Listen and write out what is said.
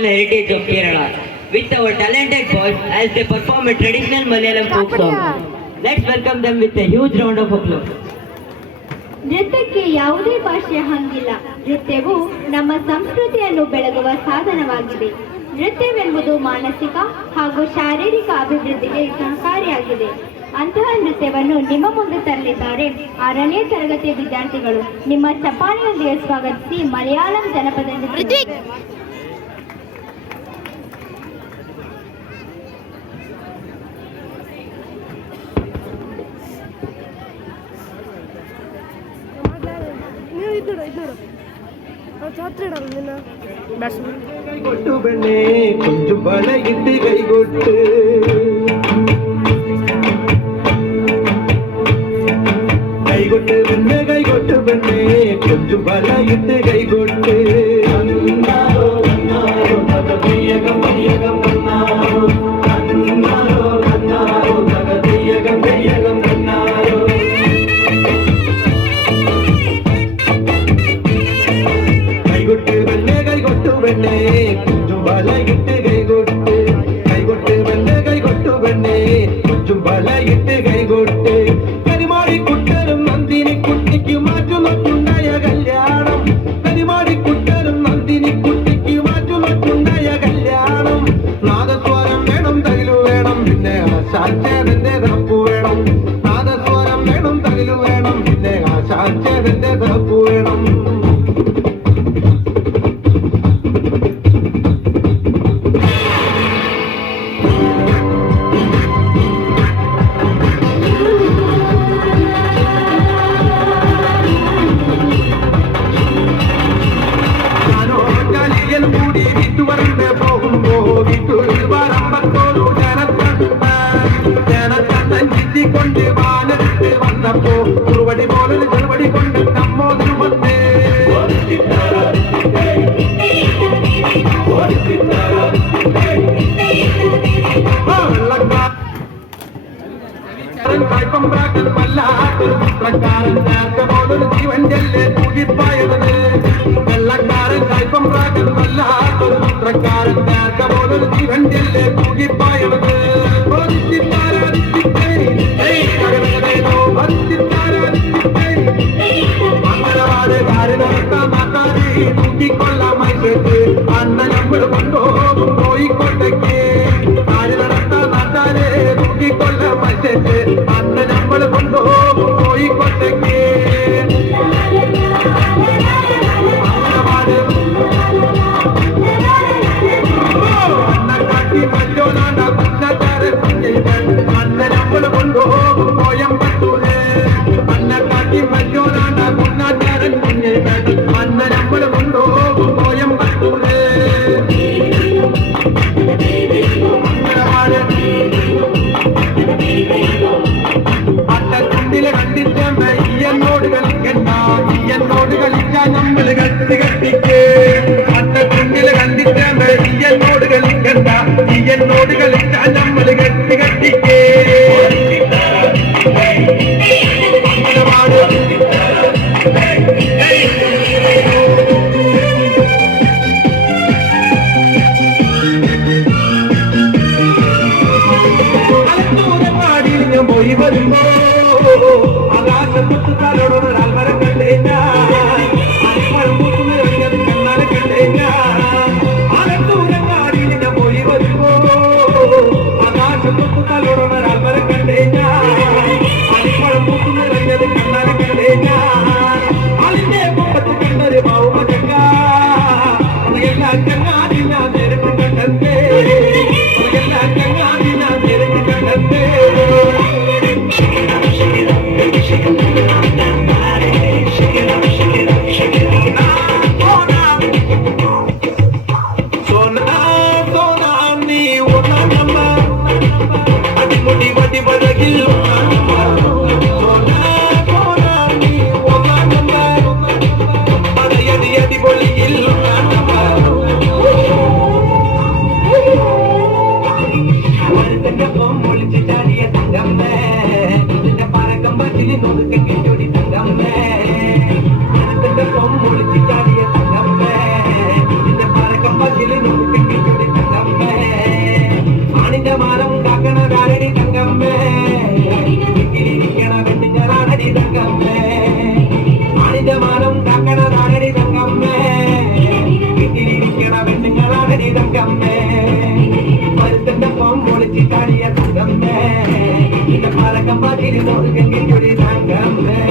heritage of Kerala with our talented boys as they perform a traditional Malayalam folk song. Let's welcome them with a huge round of applause. ನೃತ್ಯಕ್ಕೆ ಯಾವುದೇ ಭಾಷೆಯ ಹಂಗಿಲ್ಲ. ನೃತ್ಯವು ನಮ್ಮ ಸಂಸ್ಕೃತಿಯನ್ನು ಬೆಳಗುವ ಸಾಧನವಾಗಿದೆ. ನೃತ್ಯವೆಂಬುದು ಮಾನಸಿಕ ಹಾಗೂ ಶಾರೀರಿಕ ಅಭಿವೃದ್ಧಿಗೆ ಸಹಕಾರಿಯಾಗಿದೆ. ಅಂತಹ ನೃತ್ಯವನ್ನು ನಿಮ್ಮ ಮುಂದೆ ತರಲಿದ್ದಾರೆ 6ನೇ ತರಗತಿಯ ವಿದ್ಯಾರ್ಥಿಗಳು. ನಿಮ್ಮ ಚಪ್ಪಾಳೆಯೊಂದಿಗೆ ಸ್ವಾಗತಿಸಿ ಮಲಯಾಳಂ ಜನಪದ ನೃತ್ಯ. கொட்டு பெண்ணே கொஞ்சம் பழகிட்டு கை கொட்டு கை கொட்டு பெண்ணே கை கொட்டு பெண்ணே கொஞ்சம் பழகிட்டு கை கொட்டு கொஞ்சம் பலகிட்டு கை கொட்டு கை கொட்டு வெண்ண கை கொட்டு வெண்ணே கொஞ்சம் பலகிட்டு கை கொட்டு கரிமாடி குட்டரும் நந்தினி குட்டிக்கு மாற்றுமக்குண்டாய கல்யாணம் கரிமாடி குட்டரும் நந்தினி குட்டிக்கு மாற்றுமக்குണ്ടായ കല്യാണം നാദസ്വരം വേണം തകിലു വേണം പിന്നെ ആശാച്ചേതന്റെ തപ്പു വേണം നാദസ്വരം വേണം തകിലു വേണം പിന്നെ ആശാച്ചേതന്റെ തപ്പു വേണം കൊണ്ട് വാനത്ത് വന്നപ്പോ കുറുവടി പോലൊരു ചെറുവടി കൊണ്ട് നമ്മോതിന് വന്നേ വായ്പം പ്രാക്കൻ വല്ലാത്തൊരു പുത്രക്കാരൻ നേർക്ക പോലൊരു ജീവൻ ചെല്ലേ തൂകിപ്പായത് വെള്ളക്കാരൻ വായ്പം പ്രാക്കൻ വല്ലാത്തൊരു പുത്രക്കാരൻ നേർക്ക പോലൊരു ജീവൻ ചെല്ലേ തൂകിപ്പായത് അന്ന നമ്മൾ കൊണ്ടുപോകും കോഴിക്കോട്ടേക്ക് ആര് നടത്താൻ നാട്ടാരെ തൂക്കിക്കൊള്ള മറ്റേക്ക് അന്ന നമ്മൾ കൊണ്ടുപോകും കോഴിക്കോട്ടേക്ക് അന്നക്കാട്ടി മറ്റോനാണ്ട കുന്നക്കാരൻ അന്ന നമ്മൾ കൊണ്ടുപോകും കോയമ്പത്തൂര് അന്നക്കാട്ടി മറ്റോനാണ്ട കുന്നക്കാരൻ അന്ന നമ്മൾ കൊണ്ടുപോകും കോയമ്പത്തൂര് അട്ടക്കുണ്ടിലെ കണ്ടിട്ട് ഈയന്നോട് കളിക്കണ്ട ഈയന്നോട് കളിക്കാൻ നമ്മൾ കത്തി കത്തിക്ക് അട്ടക്കുണ്ടിലെ കണ്ടിട്ട് ഈയന്നോട് കളിക്കണ്ട ഈയന്നോട് കളിക്കാൻ നമ്മൾ കത്തി കത്തിക്ക് പോയി വരുമ്പോ ആകാശത്തൊട്ട് തലോടൊരു ആൽമരം കണ്ടേഞ്ഞ അൽമരം പൂത്തുനിറഞ്ഞത് കണ്ണാലെ കണ്ടേഞ്ഞ ആലത്തൂരങ്ങാടിയിലെ പോയി വരുമ്പോ ആകാശത്തൊട്ട് തലോടൊരു ആൽമരം കണ്ടേഞ്ഞ അൽമരം പൂത്തുനിറഞ്ഞത് കണ്ണാലെ കണ്ടേഞ്ഞ അതിന്റെ മുമ്പത്ത് കണ്ടൊരു ഭൗമ ചങ്ക എല്ലാ ചങ്ങാതി ഞാൻ നേരിട്ട് കണ്ടേ എല്ലാ ചങ്ങാതി ഞാൻ നേരിട്ട് കണ്ടേ Thank you. കെട്ടിക്കൊടി തങ്കമ്മേ ആണിന്റെ മാനം കാക്കണതാരടി തങ്കമ്മേ വീട്ടിലിരിക്കണ പെണ്ണുങ്ങളാണടി തങ്കമ്മേ ആണിന്റെ മാനം കാക്കണതാരടി തങ്കമ്മേ വീട്ടിലിരിക്കണ പെണ്ണുങ്ങളാണടി തങ്കമ്മേ പരുത്തന്റെ പം പൊളിച്ച് ചാടിയ തങ്കമ്മേ നിന്റെ പാലക്കം പാതിരി നോക്കി കെട്ടിക്കൊടി തങ്കമ്മേ